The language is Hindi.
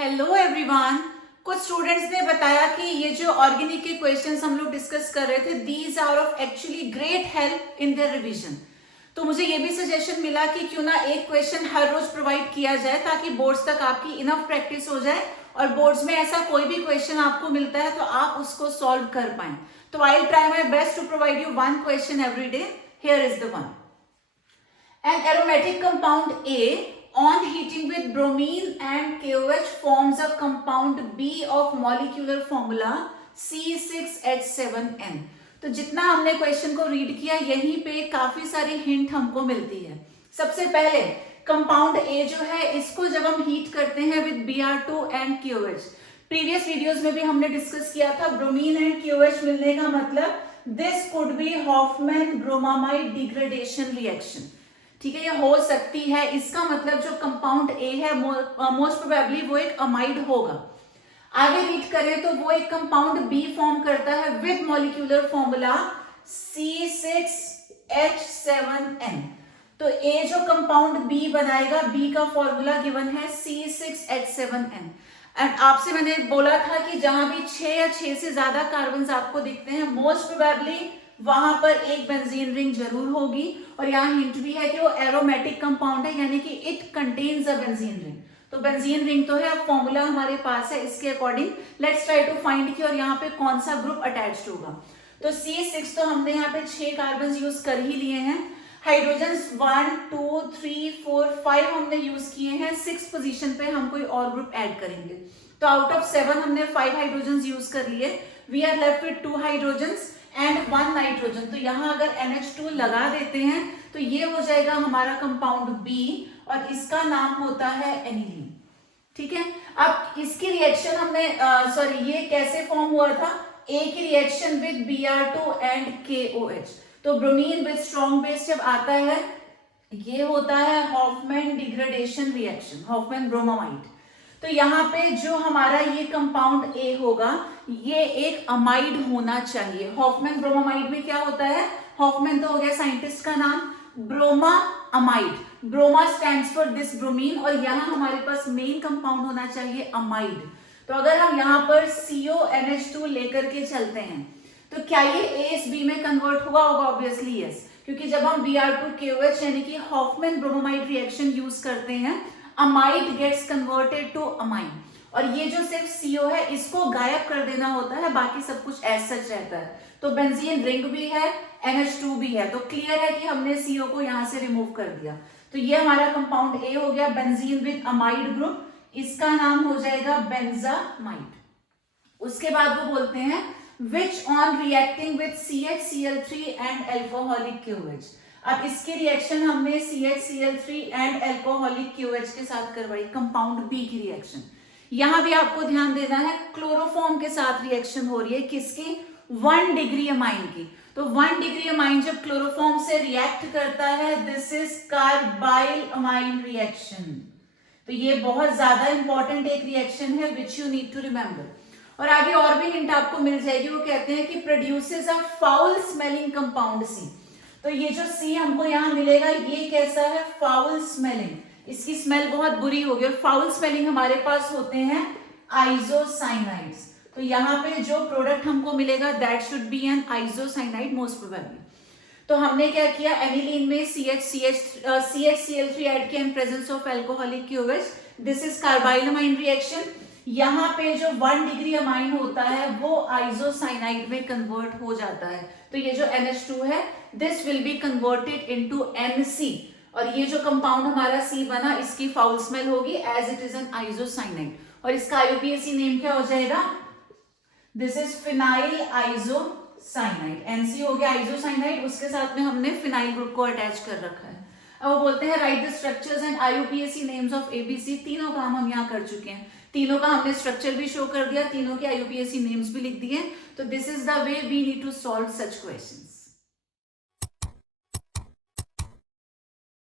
Hello everyone. कुछ स्टूडेंट्स ने बताया कि ये जो ऑर्गेनिक के क्वेश्चंस हम लोग डिस्कस कर रहे थे, these are of actually great help in their revision. तो मुझे ये भी सजेशन मिला कि क्यों ना एक क्वेश्चन हर रोज प्रोवाइड किया जाए ताकि बोर्ड्स तक आपकी इनफ प्रैक्टिस हो जाए और बोर्ड्स में ऐसा कोई भी क्वेश्चन आपको मिलता है तो आप उसको सॉल्व कर पाए। तो I will try my best to provide you one question every day. Here is the one. An aromatic compound A on heating with bromine and KOH forms a compound B of molecular formula C6H7N। तो जितना हमने क्वेश्चन को रीड किया यहीं पे काफी सारी हिंट हमको मिलती है। सबसे पहले कंपाउंड A जो है इसको जब हम हीट करते हैं with Br2 and KOH, previous videos में भी हमने डिस्कस किया था ब्रोमीन एंड KOH मिलने का मतलब this could be Hofmann bromamide degradation reaction. ठीक है, ये हो सकती है, इसका मतलब जो कंपाउंड ए है मोस्ट प्रोबेबली वो एक अमाइड होगा। आगे रीड करें तो वो एक कंपाउंड बी फॉर्म करता है विद मॉलिक्यूलर फॉर्मूला C6H7N। तो ए जो कंपाउंड बी बनाएगा, बी का फॉर्मूला गिवन है C6H7N। एंड आपसे मैंने बोला था कि जहां भी 6 या 6 से ज्यादा कार्बन आपको दिखते हैं मोस्ट प्रोबेबली वहां पर एक बेंजीन रिंग जरूर होगी। और यहाँ हिंट भी है कि वो एरोमेटिक कंपाउंड है, यानी कि it contains a benzene ring. तो बेंजीन रिंग तो है, अब फॉर्मूला हमारे पास है, इसके according let's try to find कि और यहाँ पे कौन सा ग्रुप अटैच्ड होगा। तो C6 तो हमने यहाँ पे 6 कार्बन यूज कर ही लिए हैं। हाइड्रोजन 1 2 3 4 5 हमने यूज किए हैं। 6 पोजीशन पे हम कोई और ग्रुप ऐड करेंगे। तो आउट ऑफ 7 हमने 5 हाइड्रोजन यूज कर लिए। We are left with 2 hydrogen and 1 nitrogen. तो यहां अगर NH2 लगा देते हैं तो ये हो जाएगा हमारा कंपाउंड B और इसका नाम होता है एनिलीन। ठीक है, अब इसकी रिएक्शन हमने ये कैसे फॉर्म हुआ था? A की reaction with Br2 and KOH। तो ब्रोमीन विद स्ट्रॉन्ग बेस जब आता है ये होता है Hofmann degradation reaction, Hofmann bromamide. तो यहाँ पे जो हमारा ये कंपाउंड ए होगा ये एक अमाइड होना चाहिए। हॉफमैन ब्रोमामाइड में क्या होता है? हॉफमैन तो हो गया साइंटिस्ट का नाम, bromo amide, bromo stands for this bromine, और यहाँ हमारे पास मेन कंपाउंड होना चाहिए अमाइड। तो अगर हम यहाँ पर CONH2 लेकर के चलते हैं तो क्या ये AS B में कन्वर्ट होगा? ऑब्वियसली यस, क्योंकि जब हम Br2 KOH यानी कि हॉफमैन ब्रोमामाइड रिएक्शन यूज करते हैं amide gets converted to amine, और ये जो सिर्फ CO है इसको गायब कर देना होता है, बाकी सब कुछ एज सच रहता है। तो बेंजीन रिंग भी है, NH2 भी है, तो क्लियर है कि हमने CO को यहां से रिमूव कर दिया। तो ये हमारा कंपाउंड A हो गया बेंजीन विद अमाइड ग्रुप, इसका नाम हो जाएगा बेंजामाइड। उसके बाद वो बोलते हैं which on reacting with CHCl3 and alcoholic KOH। अब इसकी रिएक्शन हमने CHCl3 एंड एल्कोहलिक KOH के साथ करवाई, कंपाउंड B की रिएक्शन। यहां भी आपको ध्यान देना है क्लोरोफॉर्म के साथ रिएक्शन हो रही है, किसकी? 1 डिग्री अमाइन की। तो 1 डिग्री अमाइन जब क्लोरोफॉर्म से रिएक्ट करता है दिस इज कार्बाइल अमाइन रिएक्शन। तो ये बहुत ज्यादा इंपॉर्टेंट एक रिएक्शन है which you need to remember. और आगे और भी हिंट आपको मिल जाएगी, वो कहते हैं कि प्रोड्यूसेस अ फाउल स्मेलिंग कंपाउंड C। तो ये जो C हमको यहाँ मिलेगा ये कैसा है? फाउल स्मेलिंग, इसकी स्मेल बहुत बुरी होगी। और फाउल स्मेलिंग हमारे पास होते हैं आइसोसाइनाइड्स। तो यहाँ पे जो प्रोडक्ट हमको मिलेगा that should be an isocyanide most probably. तो हमने क्या किया, एनिलीन में CHCl3 ऐड किया in presence of alcoholic KOH, this is carbylamine अमाइन रिएक्शन। यहाँ पे जो 1 डिग्री अमाइन होता है वो आइसोसाइनाइड में कन्वर्ट हो जाता है। तो ये जो NH2 है this will be converted into NC, और ये जो कंपाउंड हमारा C बना इसकी फाउल स्मेल होगी as it is an isocyanide, और इसका IUPAC नेम क्या हो जाएगा? This is phenyl isocyanide. NC हो गया आइसोसाइनाइड, उसके साथ में हमने फिनाइल ग्रुप को अटैच कर रखा है। अब वो बोलते हैं right the structures and IUPAC names of ABC। तीनों काम हम यहाँ कर चुके हैं, तीनों का हमने स्ट्रक्चर भी शो कर दिया, तीनों के IUPAC नेम्स भी लिख दिए। तो this is the way we need to solve such questions.